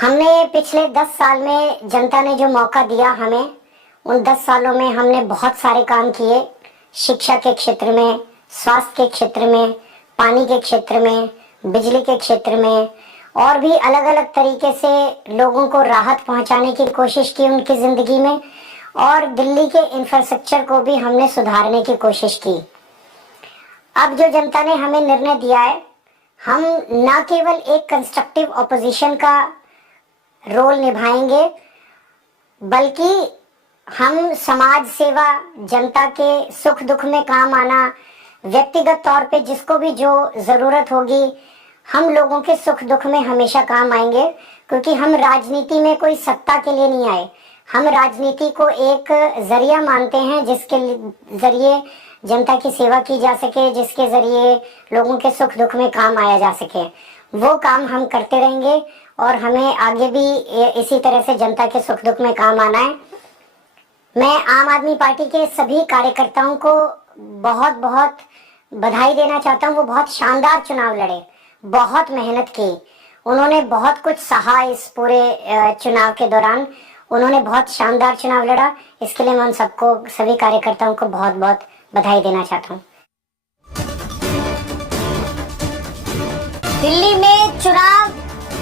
हमने पिछले 10 साल में जनता ने जो मौका दिया हमें, उन 10 सालों में हमने बहुत सारे काम किए। शिक्षा के क्षेत्र में, स्वास्थ्य के क्षेत्र में, पानी के क्षेत्र में, बिजली के क्षेत्र में और भी अलग अलग तरीके से लोगों को राहत पहुंचाने की कोशिश की उनकी जिंदगी में। और दिल्ली के इंफ्रास्ट्रक्चर को भी हमने सुधारने की कोशिश की। अब जो जनता ने हमें निर्णय दिया है, हम न केवल एक कंस्ट्रक्टिव ऑपोजिशन का रोल निभाएंगे, बल्कि हम समाज सेवा, जनता के सुख दुख में काम आना, व्यक्तिगत तौर पे जिसको भी जो जरूरत होगी, हम लोगों के सुख दुख में हमेशा काम आएंगे। क्योंकि हम राजनीति में कोई सत्ता के लिए नहीं आए, हम राजनीति को एक जरिया मानते हैं जिसके जरिए जनता की सेवा की जा सके, जिसके जरिए लोगों के सुख दुख में काम आया जा सके। वो काम हम करते रहेंगे और हमें आगे भी इसी तरह से जनता के सुख दुख में काम आना है। मैं आम आदमी पार्टी के सभी कार्यकर्ताओं को बहुत बहुत बधाई देना चाहता हूँ। वो बहुत शानदार चुनाव लड़े, बहुत मेहनत की, उन्होंने बहुत कुछ सहा। इस पूरे चुनाव के दौरान उन्होंने बहुत शानदार चुनाव लड़ा। इसके लिए मैं उन सबको, सभी कार्यकर्ताओं को बहुत बहुत बधाई देना चाहता हूँ। दिल्ली में चुनाव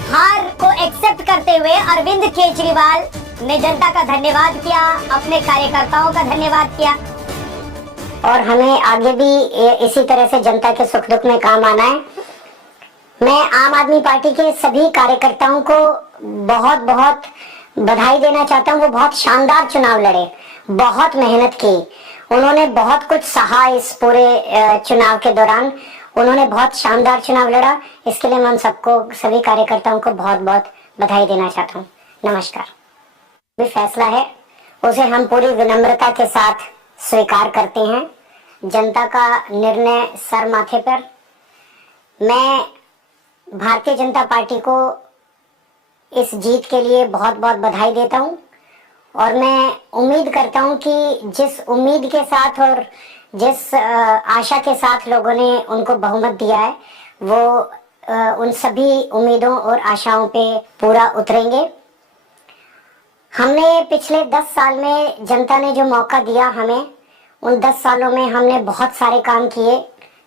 हार को एक्सेप्ट करते हुए अरविंद केजरीवाल ने जनता का धन्यवाद किया, अपने कार्यकर्ताओं का धन्यवाद किया और हमें आगे भी इसी तरह से जनता के सुख दुख में काम आना है। मैं आम आदमी पार्टी के सभी कार्यकर्ताओं को बहुत बहुत बधाई देना चाहता हूँ। वो बहुत शानदार चुनाव लड़े, बहुत मेहनत की, उन्होंने बहुत कुछ सहा। इस पूरे चुनाव के दौरान उन्होंने बहुत शानदार चुनाव लड़ा। इसके लिए मैं उन सबको, सभी कार्यकर्ताओं को बहुत बहुत बधाई देना चाहता हूँ। नमस्कार। भी फैसला है उसे हम पूरी विनम्रता के साथ स्वीकार करते हैं। जनता का निर्णय सर माथे पर। मैं भारतीय जनता पार्टी को इस जीत के लिए बहुत बहुत बधाई देता हूँ और मैं उम्मीद करता हूँ कि जिस उम्मीद के साथ और जिस आशा के साथ लोगों ने उनको बहुमत दिया है, वो उन सभी उम्मीदों और आशाओं पे पूरा उतरेंगे। हमने पिछले 10 साल में जनता ने जो मौका दिया हमें, उन 10 सालों में हमने बहुत सारे काम किए।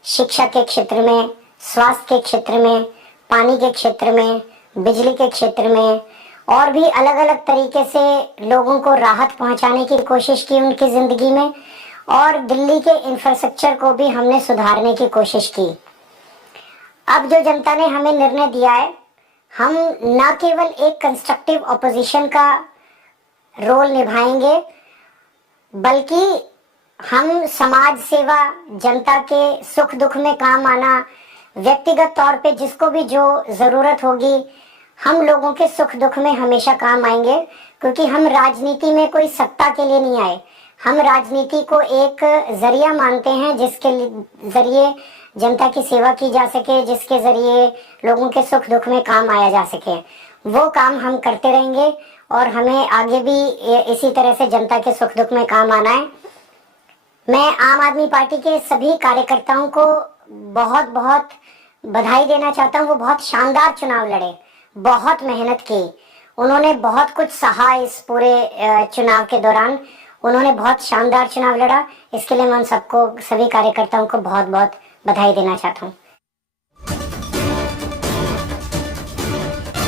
शिक्षा के क्षेत्र में, स्वास्थ्य के क्षेत्र में, पानी के क्षेत्र में, बिजली के क्षेत्र में और भी अलग अलग तरीके से लोगों को राहत पहुंचाने की कोशिश की उनकी जिंदगी में। और दिल्ली के इंफ्रास्ट्रक्चर को भी हमने सुधारने की कोशिश की। अब जो जनता ने हमें निर्णय दिया है, हम न केवल एक कंस्ट्रक्टिव ऑपोजिशन का रोल निभाएंगे, बल्कि हम समाज सेवा, जनता के सुख दुख में काम आना, व्यक्तिगत तौर पे जिसको भी जो जरूरत होगी, हम लोगों के सुख दुख में हमेशा काम आएंगे। क्योंकि हम राजनीति में कोई सत्ता के लिए नहीं आए, हम राजनीति को एक जरिया मानते हैं जिसके जरिए जनता की सेवा की जा सके, जिसके जरिए लोगों के सुख दुख में काम आया जा सके। वो काम हम करते रहेंगे और हमें आगे भी इसी तरह से जनता के सुख दुख में काम आना है। मैं आम आदमी पार्टी के सभी कार्यकर्ताओं को बहुत बहुत बधाई देना चाहता हूँ। वो बहुत शानदार चुनाव लड़े, बहुत मेहनत की, उन्होंने बहुत कुछ सहा। इस पूरे चुनाव के दौरान उन्होंने बहुत शानदार चुनाव लड़ा। इसके लिए मैं उन सबको, सभी कार्यकर्ताओं को बहुत बहुत बधाई देना चाहता हूँ।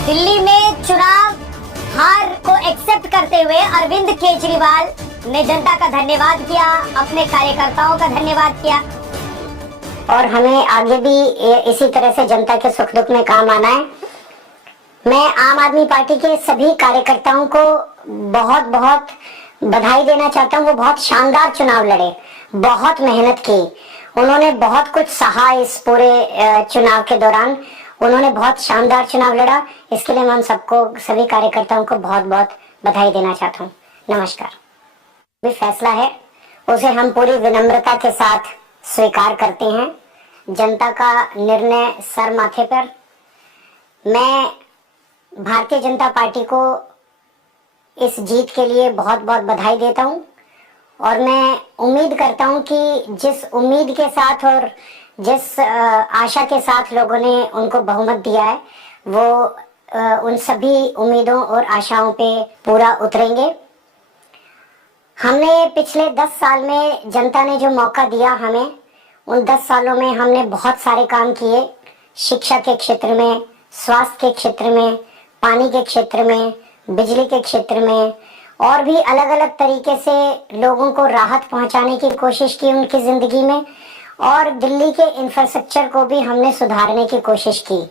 दिल्ली में चुनाव हार को एक्सेप्ट करते हुए अरविंद केजरीवाल ने जनता का धन्यवाद किया, अपने कार्यकर्ताओं का धन्यवाद किया और हमें आगे भी इसी तरह से जनता के सुख दुख में काम आना है। मैं आम आदमी पार्टी के सभी कार्यकर्ताओं को बहुत बहुत बधाई देना चाहता हूँ। वो बहुत शानदार चुनाव लड़े, बहुत मेहनत की, उन्होंने बहुत कुछ सहा। इस पूरे चुनाव के दौरान उन्होंने बहुत शानदार चुनाव लड़ा। इसके लिए मैं उन सबको, सभी कार्यकर्ताओं को बहुत बहुत बधाई देना चाहता हूँ। नमस्कार। भी फैसला है उसे हम पूरी विनम्रता के साथ स्वीकार करते हैं। जनता का निर्णय सर माथे पर। मैं भारतीय जनता पार्टी को इस जीत के लिए बहुत बहुत बधाई देता हूँ और मैं उम्मीद करता हूँ कि जिस उम्मीद के साथ और जिस आशा के साथ लोगों ने उनको बहुमत दिया है, वो उन सभी उम्मीदों और आशाओं पे पूरा उतरेंगे। हमने पिछले 10 साल में जनता ने जो मौका दिया हमें, उन 10 सालों में हमने बहुत सारे काम किए। शिक्षा के क्षेत्र में, स्वास्थ्य के क्षेत्र में, पानी के क्षेत्र में, बिजली के क्षेत्र में और भी अलग अलग तरीके से लोगों को राहत पहुंचाने की कोशिश की उनकी जिंदगी में। और दिल्ली के इंफ्रास्ट्रक्चर को भी हमने सुधारने की कोशिश की।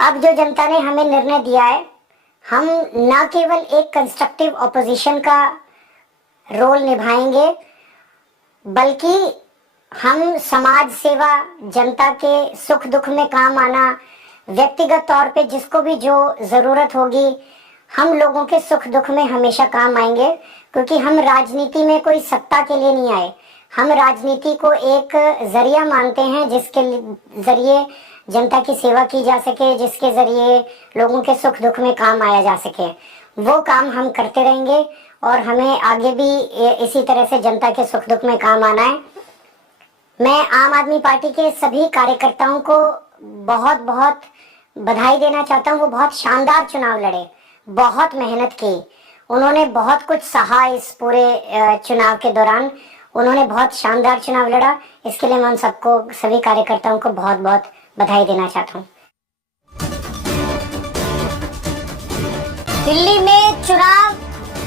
अब जो जनता ने हमें निर्णय दिया है, हम न केवल एक कंस्ट्रक्टिव ऑपोजिशन का रोल निभाएंगे, बल्कि हम समाज सेवा, जनता के सुख दुख में काम आना, व्यक्तिगत तौर पे जिसको भी जो जरूरत होगी, हम लोगों के सुख दुख में हमेशा काम आएंगे। क्योंकि हम राजनीति में कोई सत्ता के लिए नहीं आए, हम राजनीति को एक जरिया मानते हैं जिसके जरिए जनता की सेवा की जा सके, जिसके जरिए लोगों के सुख दुख में काम आया जा सके। वो काम हम करते रहेंगे और हमें आगे भी इसी तरह से जनता के सुख दुख में काम आना है। मैं आम आदमी पार्टी के सभी कार्यकर्ताओं को बहुत बहुत बधाई देना चाहता हूँ। वो बहुत शानदार चुनाव लड़े, बहुत मेहनत की, उन्होंने बहुत कुछ सहा। इस पूरे चुनाव के दौरान उन्होंने बहुत शानदार चुनाव लड़ा। इसके लिए मैं उन सबको, सभी कार्यकर्ताओं को बहुत बहुत बधाई देना चाहता हूँ। दिल्ली में चुनाव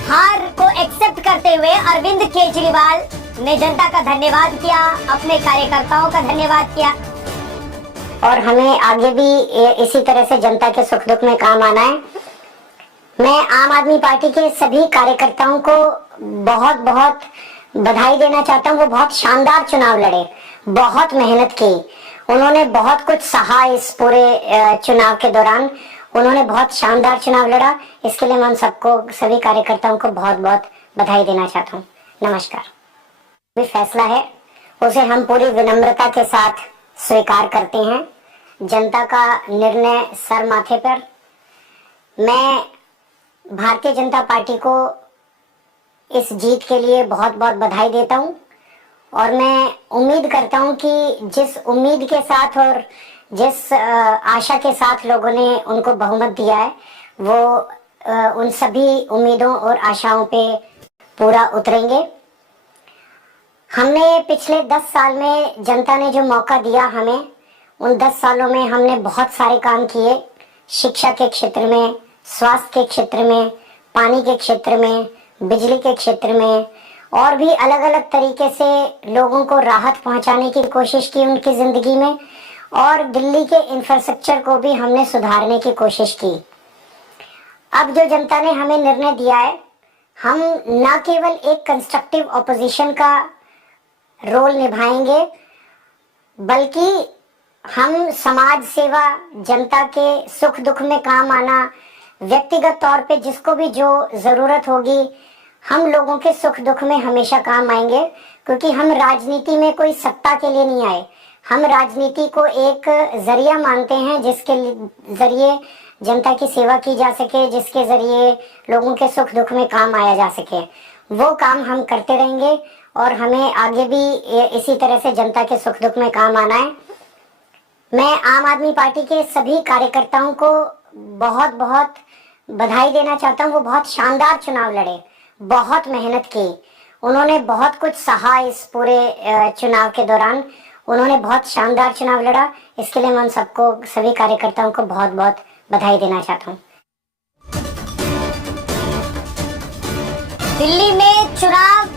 हार को एक्सेप्ट करते हुए अरविंद केजरीवाल ने जनता का धन्यवाद किया, अपने कार्यकर्ताओं का धन्यवाद किया। और हमें आगे भी इसी तरह से जनता के सुख दुख में काम आना है। मैं आम आदमी पार्टी के सभी कार्यकर्ताओं को बहुत बहुत बधाई देना चाहता हूँ। वो बहुत शानदार चुनाव लड़े, बहुत मेहनत की, उन्होंने बहुत कुछ सहा। इस पूरे चुनाव के दौरान उन्होंने बहुत शानदार चुनाव लड़ा। इसके लिए मैं उन सबको, सभी कार्यकर्ताओं को बहुत बहुत बधाई देना चाहता हूँ। नमस्कार। भी फैसला है उसे हम पूरी विनम्रता के साथ स्वीकार करते हैं। जनता का निर्णय सर माथे पर। मैं भारतीय जनता पार्टी को इस जीत के लिए बहुत बहुत बधाई देता हूं और मैं उम्मीद करता हूं कि जिस उम्मीद के साथ और जिस आशा के साथ लोगों ने उनको बहुमत दिया है, वो उन सभी उम्मीदों और आशाओं पे पूरा उतरेंगे। हमने पिछले 10 साल में जनता ने जो मौका दिया हमें, उन 10 सालों में हमने बहुत सारे काम किए। शिक्षा के क्षेत्र में, स्वास्थ्य के क्षेत्र में, पानी के क्षेत्र में, बिजली के क्षेत्र में और भी अलग अलग तरीके से लोगों को राहत पहुंचाने की कोशिश की उनकी जिंदगी में। और दिल्ली के इंफ्रास्ट्रक्चर को भी हमने सुधारने की कोशिश की। अब जो जनता ने हमें निर्णय दिया है, हम न केवल एक कंस्ट्रक्टिव ऑपोजिशन का रोल निभाएंगे, बल्कि हम समाज सेवा, जनता के सुख दुख में काम आना, व्यक्तिगत तौर पे जिसको भी जो जरूरत होगी, हम लोगों के सुख दुख में हमेशा काम आएंगे। क्योंकि हम राजनीति में कोई सत्ता के लिए नहीं आए, हम राजनीति को एक जरिया मानते हैं जिसके जरिए जनता की सेवा की जा सके, जिसके जरिए लोगों के सुख दुख में काम आया जा सके। वो काम हम करते रहेंगे और हमें आगे भी इसी तरह से जनता के सुख दुख में काम आना है। मैं आम आदमी पार्टी के सभी कार्यकर्ताओं को बहुत बहुत बधाई देना चाहता हूँ। वो बहुत शानदार चुनाव लड़े, बहुत मेहनत की, उन्होंने बहुत कुछ सहा। इस पूरे चुनाव के दौरान उन्होंने बहुत शानदार चुनाव लड़ा। इसके लिए मैं उन सबको, सभी कार्यकर्ताओं को बहुत बहुत बधाई देना चाहता हूँ। दिल्ली में चुनाव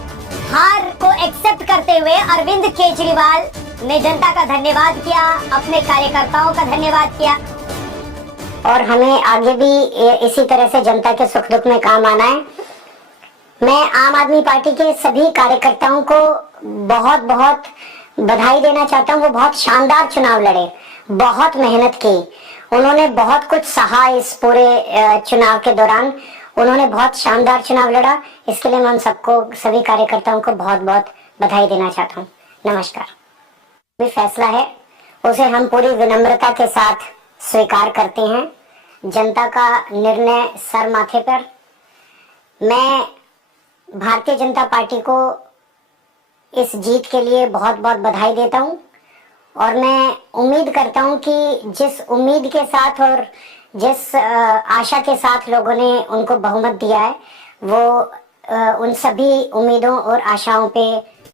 हार को एक्सेप्ट करते हुए अरविंद केजरीवाल ने जनता का धन्यवाद किया, अपने कार्यकर्ताओं का धन्यवाद किया। और हमें आगे भी इसी तरह से जनता के सुख दुख में काम आना है। मैं आम आदमी पार्टी के सभी कार्यकर्ताओं को बहुत बहुत बधाई देना चाहता हूँ। वो बहुत शानदार चुनाव लड़े, बहुत मेहनत की, उन्होंने बहुत कुछ सहा। इस पूरे चुनाव के दौरान उन्होंने बहुत शानदार चुनाव लड़ा। इसके लिए मैं उन सबको, सभी कार्यकर्ताओं को बहुत बहुत बधाई देना चाहता हूँ। नमस्कार। भी फैसला है उसे हम पूरी विनम्रता के साथ स्वीकार करते हैं। जनता का निर्णय सर माथे पर। मैं भारतीय जनता पार्टी को इस जीत के लिए बहुत बहुत बधाई देता हूं और मैं उम्मीद करता हूं कि जिस उम्मीद के साथ और जिस आशा के साथ लोगों ने उनको बहुमत दिया है वो उन सभी उम्मीदों और आशाओं पे